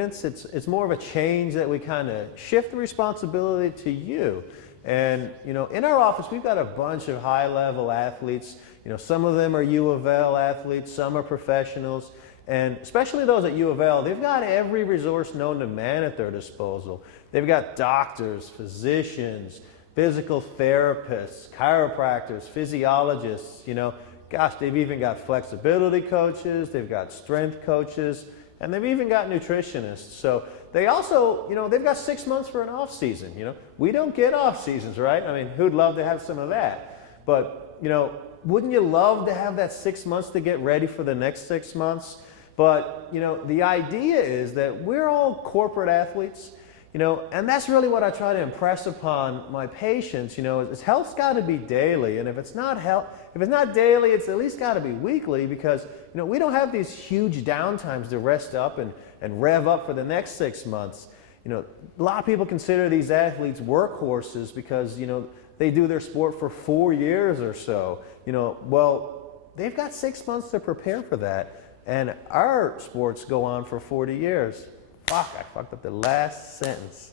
maintenance. It's more of a change that we kind of shift the responsibility to you. And, you know, in our office, we've got a bunch of high-level athletes. You know, some of them are U of L athletes, some are professionals. And especially those at U of L, they've got every resource known to man at their disposal. They've got doctors, physicians, physical therapists, chiropractors, physiologists, you know. Gosh, they've even got flexibility coaches, they've got strength coaches, and they've even got nutritionists. So they also, you know, they've got 6 months for an off season, you know. We don't get off seasons, right? I mean, who'd love to have some of that? But, you know, wouldn't you love to have that 6 months to get ready for the next 6 months? But, you know, the idea is that we're all corporate athletes, you know, and that's really what I try to impress upon my patients, you know, is health's got to be daily. And if it's not daily, it's at least got to be weekly, because, you know, we don't have these huge downtimes to rest up and rev up for the next 6 months. You know, a lot of people consider these athletes workhorses because, you know, they do their sport for 4 years or so. You know, well, they've got 6 months to prepare for that. And our sports go on for 40 years. Fuck, I fucked up the last sentence.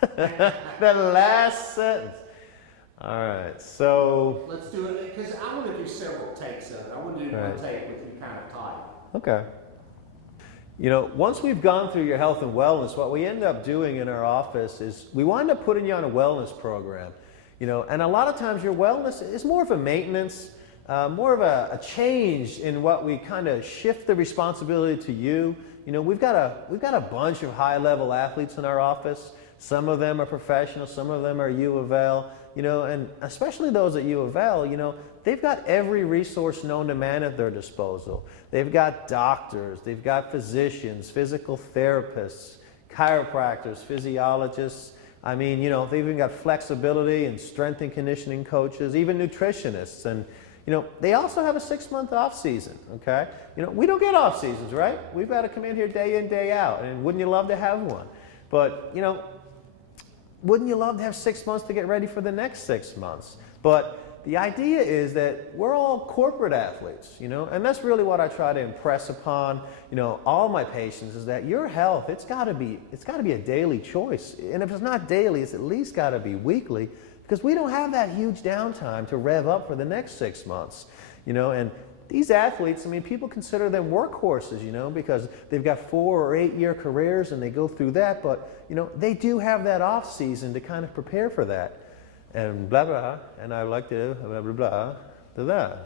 The last sentence. All right, so. Let's do it, because I want to do several takes of it. I want to do one take with you kind of tight. Okay. You know, once we've gone through your health and wellness, what we end up doing in our office is we wind up putting you on a wellness program. You know, and a lot of times your wellness is more of a maintenance, more of a change in what we kind of shift the responsibility to you. You know, we've got a bunch of high-level athletes in our office. Some of them are professional, some of them are U of L. You know, and especially those at U of L, you know, they've got every resource known to man at their disposal. They've got doctors, they've got physicians, physical therapists, chiropractors, physiologists. I mean, you know, they've even got flexibility and strength and conditioning coaches, even nutritionists. And, you know, they also have a 6-month off season, okay? You know, we don't get off seasons, right? We've got to come in here day in, day out. And wouldn't you love to have one? But, you know, wouldn't you love to have 6 months to get ready for the next 6 months? But the idea is that we're all corporate athletes, you know, and that's really what I try to impress upon, you know, all my patients, is that your health, it's got to be a daily choice. And if it's not daily, it's at least got to be weekly, because we don't have that huge downtime to rev up for the next 6 months, you know. And these athletes, I mean, people consider them workhorses, you know, because they've got 4 or 8 year careers and they go through that, but, you know, they do have that off season to kind of prepare for that. And blah, blah, and I like to blah, blah, blah, blah, blah.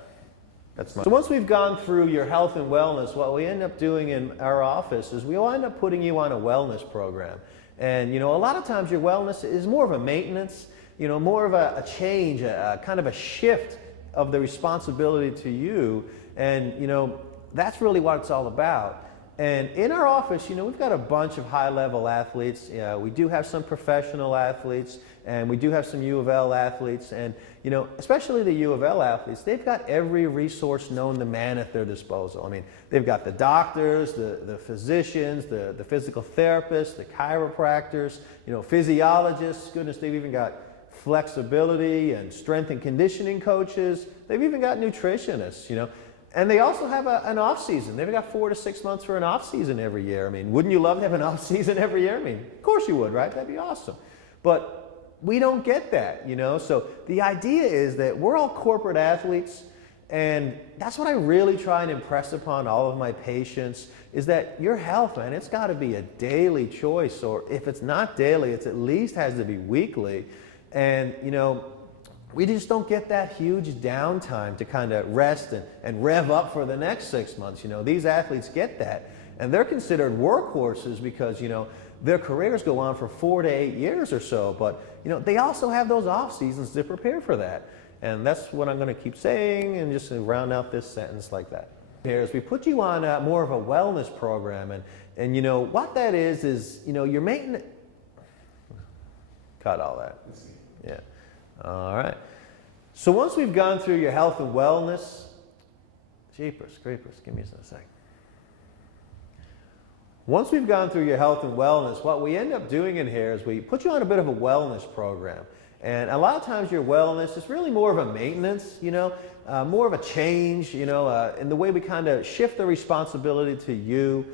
That's my. So once we've gone through your health and wellness, what we end up doing in our office is we'll end up putting you on a wellness program. And, you know, a lot of times your wellness is more of a maintenance, you know, more of a change, a kind of a shift of the responsibility to you. And, you know, that's really what it's all about. And in our office, you know, we've got a bunch of high-level athletes. We do have some professional athletes, and we do have some U of L athletes. And, you know, especially the U of L athletes, they've got every resource known to man at their disposal. I mean, they've got the doctors, the physicians, the physical therapists, the chiropractors, you know, physiologists. Goodness, they've even got flexibility and strength and conditioning coaches. They've even got nutritionists, you know. And they also have an off season. They've got 4 to 6 months for an off season every year. I mean, wouldn't you love to have an off season every year? I mean, of course you would, right? That'd be awesome. But we don't get that, you know. So the idea is that we're all corporate athletes, and that's what I really try and impress upon all of my patients, is that your health, man, it's got to be a daily choice. Or if it's not daily, it's at least has to be weekly. And, you know, we just don't get that huge downtime to kind of rest and rev up for the next 6 months. You know, these athletes get that, and they're considered workhorses because, you know, their careers go on for 4 to 8 years or so. But, you know, they also have those off seasons to prepare for that. And that's what I'm going to keep saying, and just to round out this sentence like that. Here is we put you on more of a wellness program, and you know what that is, you know, you're making. Cut all that. Yeah. All right. So once we've gone through your health and wellness, jeepers creepers, give me a sec. Once we've gone through your health and wellness, what we end up doing in here is we put you on a bit of a wellness program. And a lot of times your wellness is really more of a maintenance, you know, more of a change, you know, in the way we kind of shift the responsibility to you.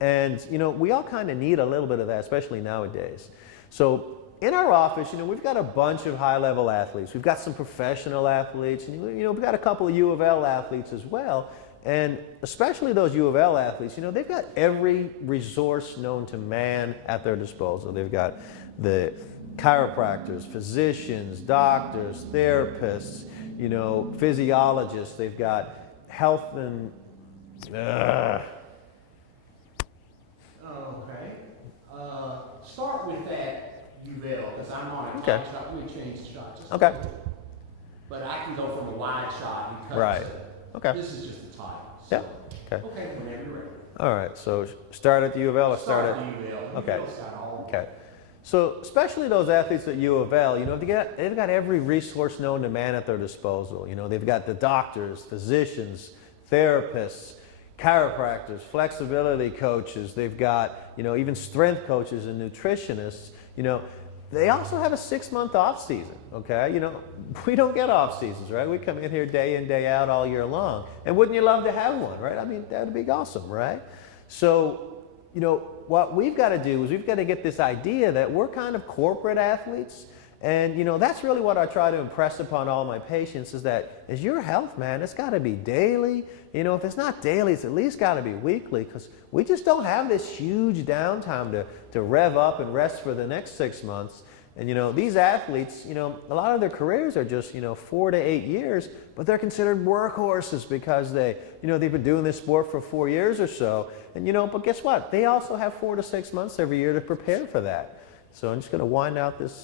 And, you know, we all kind of need a little bit of that, especially nowadays. So in our office, you know, we've got a bunch of high-level athletes. We've got some professional athletes, and, you know, we've got a couple of U of L athletes as well. And especially those U of L athletes, you know, they've got every resource known to man at their disposal. They've got the chiropractors, physicians, doctors, therapists, you know, physiologists. They've got health and... Okay. Start with that UL, because I'm on a Okay. tight shot. We change the shot. Just Okay. But I can go from a wide shot and cut. Right. to- Okay. This is just a tight. Yeah. Okay. Okay, whenever you're ready. All right. So start at the U of L or start Start at... at the UL. Okay. UL's got all. Okay. So especially those athletes at U of L, you know, they've got every resource known to man at their disposal. You know, they've got the doctors, physicians, therapists, chiropractors, flexibility coaches. They've got, you know, even strength coaches and nutritionists. You know, they also have a 6-month off season. Okay. You know, we don't get off seasons, right? We come in here day in, day out all year long. And wouldn't you love to have one, right? I mean, that would be awesome, right? So, you know, what we've got to do is we've got to get this idea that we're kind of corporate athletes. And, you know, that's really what I try to impress upon all my patients is that as your health, man, it's got to be daily. You know, if it's not daily, it's at least got to be weekly because we just don't have this huge downtime to rev up and rest for the next 6 months. And, you know, these athletes, you know, a lot of their careers are just, you know, 4 to 8 years, but they're considered workhorses because they, you know, they've been doing this sport for 4 years or so. And, you know, but guess what? They also have 4 to 6 months every year to prepare for that. So I'm just going to wind out this